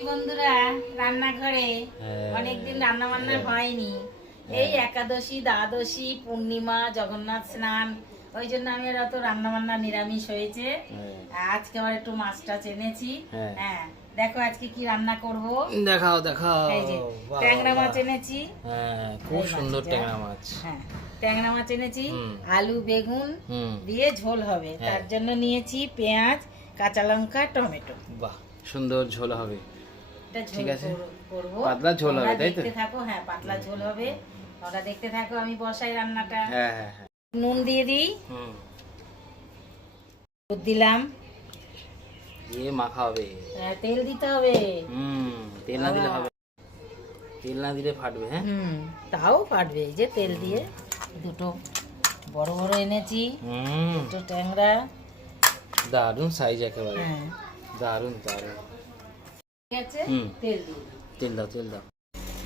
বন্ধুরা রান্নাঘরে অনেকদিন রান্না বান্না হয়নি। এই একাদশী, দ্বাদশী, পূর্ণিমা, জগন্নাথ স্নান, ওই জন্য আমি আর অত রান্না বান্না নিরামিষ হয়েছে। আজকে আবার একটু মাছটা এনেছি। হ্যাঁ, দেখো আজকে কি রান্না করব। দেখাও দেখাও। এই যে ট্যাংরা মাছ এনেছি। হ্যাঁ, খুব সুন্দর ট্যাংরা মাছ। হ্যাঁ, ট্যাংরা মাছ এনেছি। আলু বেগুন দিয়ে ঝোল হবে, তার জন্য নিয়েছি পেঁয়াজ, কাঁচা লঙ্কা, টমেটো। বাহ, সুন্দর ঝোল হবে। ঠিক আছে, করব পাতলা ঝোল হবে, তাই তো? দেখতে থাকো। হ্যাঁ, পাতলা ঝোল হবে, তোমরা দেখতে থাকো। আমি বসাই রান্নাটা। হ্যাঁ হ্যাঁ হ্যাঁ। নুন দিয়ে দিই, দুধ দিলাম, দিয়ে মাখা হবে। তেল দিতে হবে। তেল না দিলে হবে, তেল না দিলে ফাটবে। হ্যাঁ, তাও ফাটবে। এই যে তেল দিয়ে দুটো বড় বড় এনেছি, দুটো ট্যাংরা। দারুণ সাইজ একেবারে। হ্যাঁ, দারুণ দারুণ। ঠিক আছে, তেল দিই। তেল দাও, তেল দাও।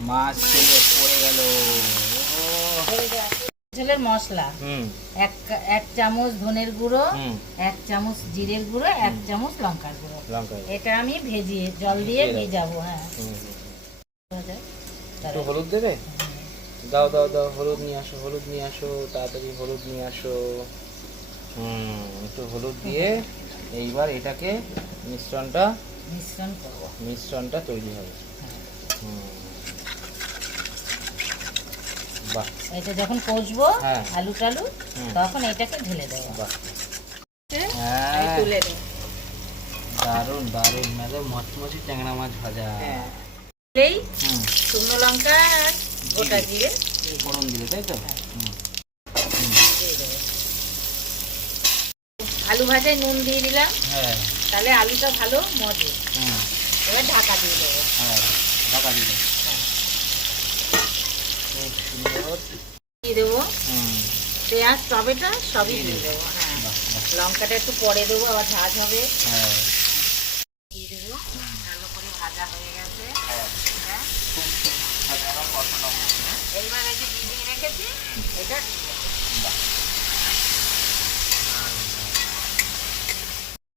মাছ চলে পড়ে গেল। ঝোলের মশলা এক চামচ ধনের গুঁড়ো, এক চামচ জিরের গুঁড়ো, এক চামচ লঙ্কার গুঁড়ো। এটা আমি ভেজিয়ে জল দিয়ে ভেজাবো। হ্যাঁ, একটু হলুদ দেবে? দাও দাও দাও, হলুদ নিয়ে আসো, হলুদ নিয়ে আসো, তাড়াতাড়ি হলুদ নিয়ে আসো। একটু হলুদ দিয়ে এইবার এটাকে মিশ্রণটা তৈরি হবে। বাহ, এটা যখন কষবো আলু টালু, তখন এটাকে ঢেলে দেবো। হ্যাঁ, তুলে দেবো। দারুণ দারুণ, একদম মচমচে ট্যাংরা মাছ ভাজা। এই শুকনো লঙ্কা আর গোটা জিরে ফোড়ন দিলে, তাই তো? আলু ভাজায় নুন দিয়ে দিলাম। হ্যাঁ, তাহলে আলুটা ভালো মজে। এবার ঢাকা দিয়ে দেবো। হ্যাঁ, ঢাকা দিলে খুব সুন্দর দিয়ে দেবো পেঁয়াজ, টমেটো সবই দিয়ে দেবো। হ্যাঁ, লঙ্কাটা একটু পরে দেবো, আবার ঝাঁঝ হবে। হ্যাঁ, দিয়ে দেবো। ভালো করে ভাজা হয়ে গেছে। খুব সুন্দর কষানো হয়েছে। এইবার এই যে ভিজিয়ে রেখেছি এটা দিয়ে দেবো।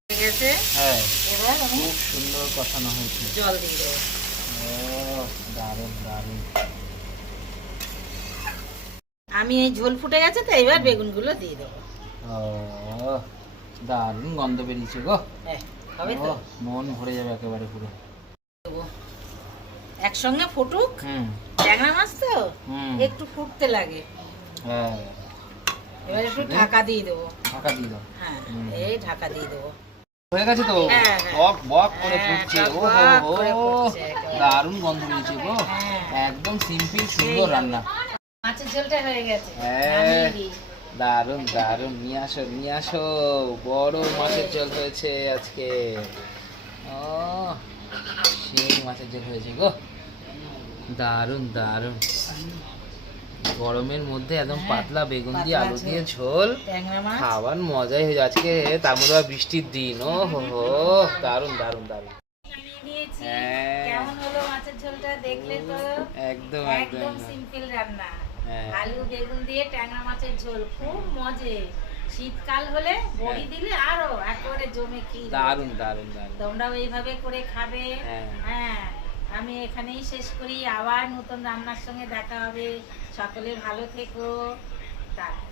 হয়ে গেছে। হ্যাঁ, এবার আমি খুব সুন্দর কষানো হয়েছে। জল দিয়ে দেবো। দারুণ দারুণ। আমি এই ঝোল ফুটে গেছে, তো এবার বেগুনগুলো দিয়ে দেবো। দারুণ গন্ধ বেরিয়েছে গো। হবে তো? মন ভরে যাবে একেবারে পুরো। একসঙ্গে ফুটুক, ট্যাংরা মাছ তো একটু ফুটতে লাগে। হ্যাঁ, এবার একটু ঢাকা দিয়ে দেবো। ঢাকা দিয়ে দাও। হ্যাঁ, এই ঢাকা দিয়ে দেবো। হয়ে গেছে তো? বক বক করে ফুটছে। দারুণ গন্ধ বেরিয়েছে গো। একদম সিম্পল সুন্দর রান্না। মাছের ঝোলটা হয়ে গেছে। হ্যাঁ, দারুণ দারুণ। নিয়ে আসো, নিয়ে আসো। বড় মাছের ঝোল হয়েছে আজকে। সেই মাছের ঝোল হয়েছে গো। দারুণ দারুণ। গরমের মধ্যে একদম পাতলা বেগুন দিয়ে আলু দিয়ে ঝোল খাওয়ার মজাই হয়ে যায় আজকে। তার মধ্যে আবার বৃষ্টির দিন। ও হো হো, দারুণ দারুণ দারুণ। কেমন হলো মাছের ঝোলটা? দেখলে তো একদম একদম সিম্পল রান্না। আলু বেগুন দিয়ে ট্যাংরা মাছের ঝোল, খুব মজে। শীতকাল হলে বড়ি দিলে আরো একেবারে জমে ক্ষীর। দারুণ দারুণ দারুণ। তোমরাও এইভাবে করে খাবে। হ্যাঁ, আমি এখানেই শেষ করি। আবার নতুন রান্নার সঙ্গে দেখা হবে। সকলে ভালো থেকো। টাটা।